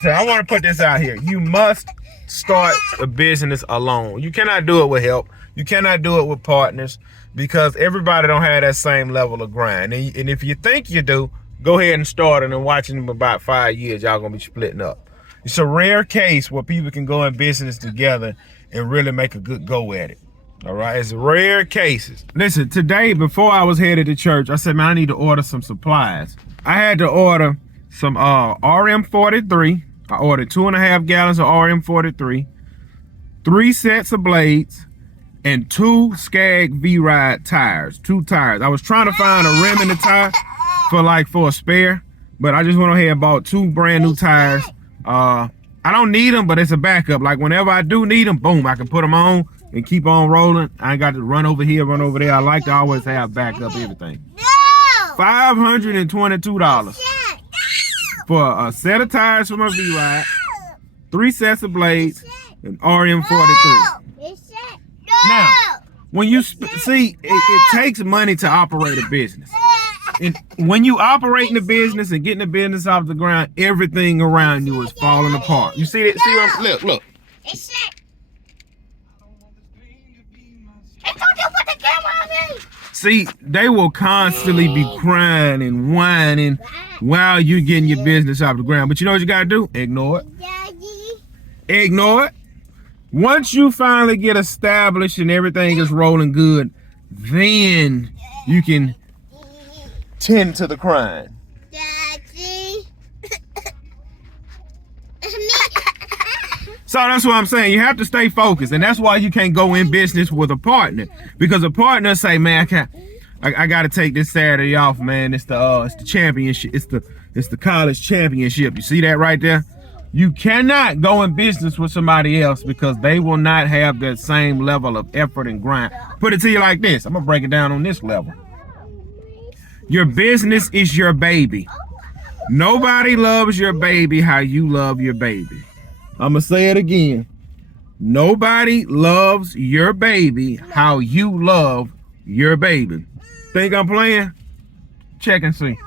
So I want to put this out here. You must start a business alone. You cannot do it with help. You cannot do it with partners because everybody don't have that same level of grind. And if you think you do, go ahead and start it and watch in about 5 years, y'all gonna be splitting up. It's a rare case where people can go in business together and really make a good go at it. All right, it's rare cases. Listen, today before I was headed to church, I said, man, I need to order some supplies. I had to order some RM43. I ordered 2.5 gallons of RM43, 3 sets of blades, and 2 Skag V-Ride tires, 2 tires. I was trying to find a rim in the tire for a spare, but I just went ahead and bought 2 brand new tires. I don't need them, but it's a backup. Like whenever I do need them, boom, I can put them on and keep on rolling. I ain't got to run over here, run over there. I like to always have backup everything. $522 for a set of tires for my V-Ride, 3 sets of blades, and RM43. Now, when you see, it takes money to operate a business. And when you operate in the business and getting the business off the ground, everything around you is falling apart. You see that? See what? Look. See, they will constantly be crying and whining while you're getting your business off the ground. But you know what you gotta do? Ignore it. Ignore it. Once you finally get established and everything is rolling good, then you can tend to the crying. So that's what I'm saying. You have to stay focused, and that's why you can't go in business with a partner, because a partner say, "Man, I got to take this Saturday off, man. It's the championship. It's the college championship. You see that right there? You cannot go in business with somebody else because they will not have that same level of effort and grind. Put it to you like this. I'm gonna break it down on this level. Your business is your baby. Nobody loves your baby how you love your baby. I'm gonna say it again. Nobody loves your baby how you love your baby. Think I'm playing? Check and see.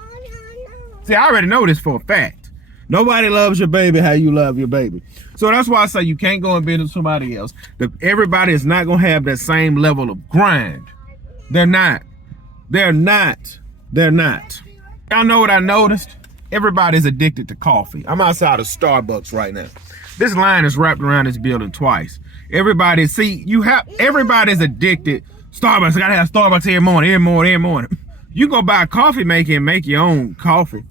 See, I already know this for a fact. Nobody loves your baby how you love your baby. So that's why I say you can't go and business with somebody else. Everybody is not gonna have that same level of grind. They're not. Y'all know what I noticed? Everybody's addicted to coffee. I'm outside of Starbucks right now. This line is wrapped around this building twice. Everybody's addicted. Starbucks, I gotta have Starbucks every morning. You go buy a coffee maker and make your own coffee.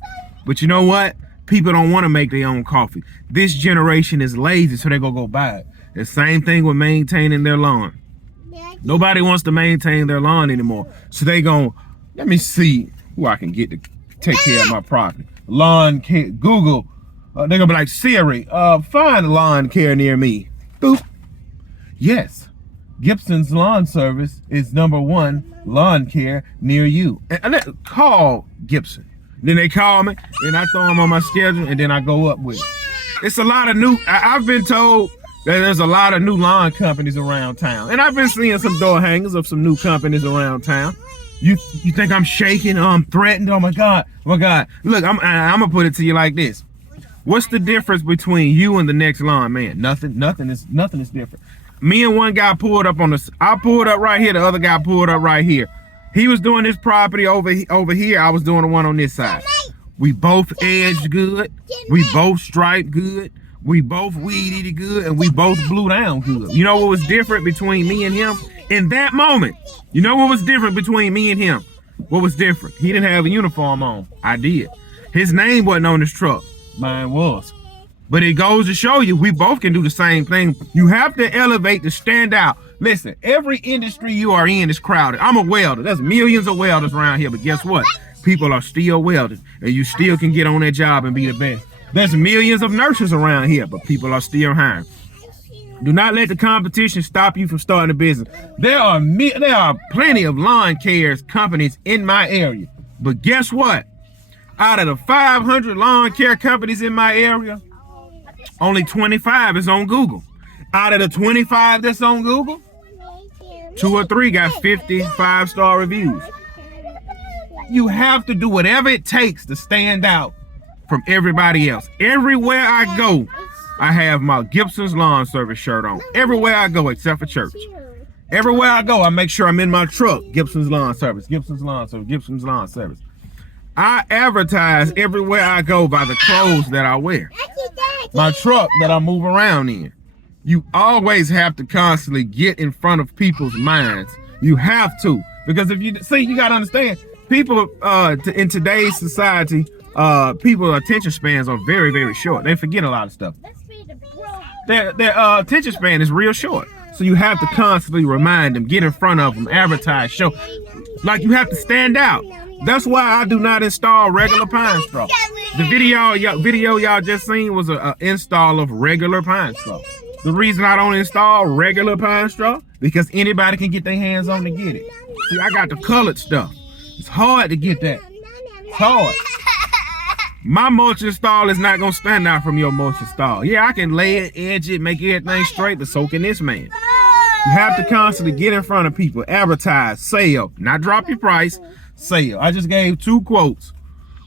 But you know what? People don't want to make their own coffee. This generation is lazy, so they go buy it. The same thing with maintaining their lawn. Nobody wants to maintain their lawn anymore. So they let me see who I can get to take care of my property. Lawn care, Google. They're gonna be like, Siri, find lawn care near me. Boop. Yes, Gibson's Lawn Service is #1 lawn care near you. And call Gibson. Then they call me, and I throw them on my schedule, and then I go up with it. It's a lot of I've been told that there's a lot of new lawn companies around town. And I've been seeing some door hangers of some new companies around town. You think I'm shaking or I'm threatened? Oh my God. Look, I'm gonna put it to you like this. What's the difference between you and the next lawn man? Nothing is different. Me and one guy pulled up I pulled up right here, the other guy pulled up right here. He was doing his property over here, I was doing the one on this side. We both edged good, we both striped good, we both weed eated good, and we both blew down good. You know what was different between me and him? In that moment, you know what was different between me and him? What was different? He didn't have a uniform on. I did. His name wasn't on his truck. Mine was. But it goes to show you, we both can do the same thing. You have to elevate to stand out. Listen, every industry you are in is crowded. I'm a welder. There's millions of welders around here, but guess what? People are still welding, and you still can get on that job and be the best. There's millions of nurses around here, but people are still hiring. Do not let the competition stop you from starting a business. There are plenty of lawn care companies in my area, but guess what? Out of the 500 lawn care companies in my area, only 25 is on Google. Out of the 25 that's on Google, 2 or 3 got 50 5-star reviews. You have to do whatever it takes to stand out from everybody else. Everywhere I go, I have my Gibson's Lawn Service shirt on. Everywhere I go except for church. Everywhere I go, I make sure I'm in my truck. Gibson's Lawn Service, Gibson's Lawn Service, Gibson's Lawn Service. I advertise everywhere I go by the clothes that I wear. My truck that I move around in. You always have to constantly get in front of people's minds. You have to. Because if you see, you got to understand, people in today's society, people's attention spans are very, very short. They forget a lot of stuff. Their attention span is real short. So you have to constantly remind them, get in front of them, advertise, show. Like you have to stand out. That's why I do not install regular pine straw. The video y'all just seen was an install of regular pine straw. The reason I don't install regular pine straw, because anybody can get their hands on to get it. See, I got the colored stuff. It's hard to get that. It's hard. My mulch install is not gonna stand out from your mulch install. Yeah, I can lay it, edge it, make everything straight, but so can this man. You have to constantly get in front of people, advertise, sell, not drop your price, sale. I just gave 2 quotes.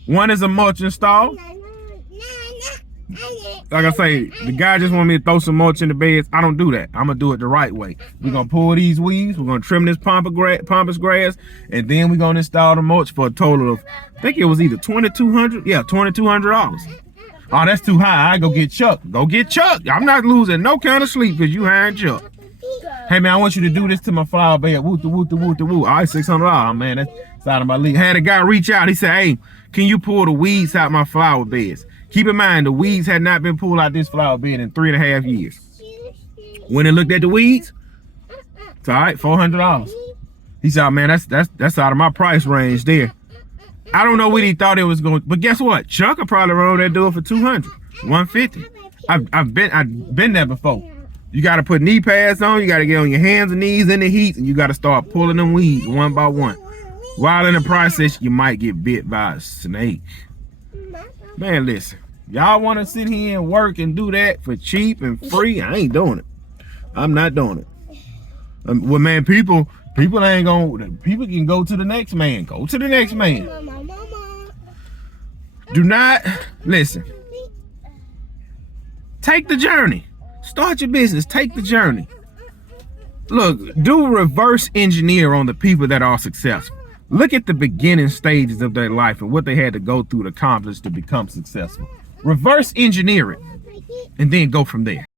One is a mulch install. Like I say, the guy just wanted me to throw some mulch in the beds. I don't do that. I'm gonna do it the right way. We're gonna pull these weeds, we're gonna trim this pampas grass, and then we're gonna install the mulch for a total of, I think it was either $2,200. Yeah, $2,200. Oh, that's too high. I go get Chuck. Go get Chuck. I'm not losing no kind of sleep because you hiring Chuck. Hey man, I want you to do this to my flower bed. Woo the woo the woo the woo. All right, $600. Man, that's out of my league. Had a guy reach out. He said, "Hey, can you pull the weeds out my flower beds?" Keep in mind, the weeds had not been pulled out this flower bed in 3.5 years. When they looked at the weeds, it's all right, $400. He said, "Man, that's out of my price range there." I don't know what he thought it was going, but guess what? Chuck will probably run that door for $200, $150. I've been there before. You got to put knee pads on. You got to get on your hands and knees in the heat, and you got to start pulling them weeds one by one. While in the process, you might get bit by a snake. Man, listen. Y'all want to sit here and work and do that for cheap and free? I ain't doing it. I'm not doing it. Well, man, people ain't gonna. People can go to the next man. Go to the next man. Do not listen. Take the journey. Start your business. Take the journey. Look, do reverse engineer on the people that are successful. Look at the beginning stages of their life and what they had to go through to accomplish to become successful. Reverse engineer it and then go from there.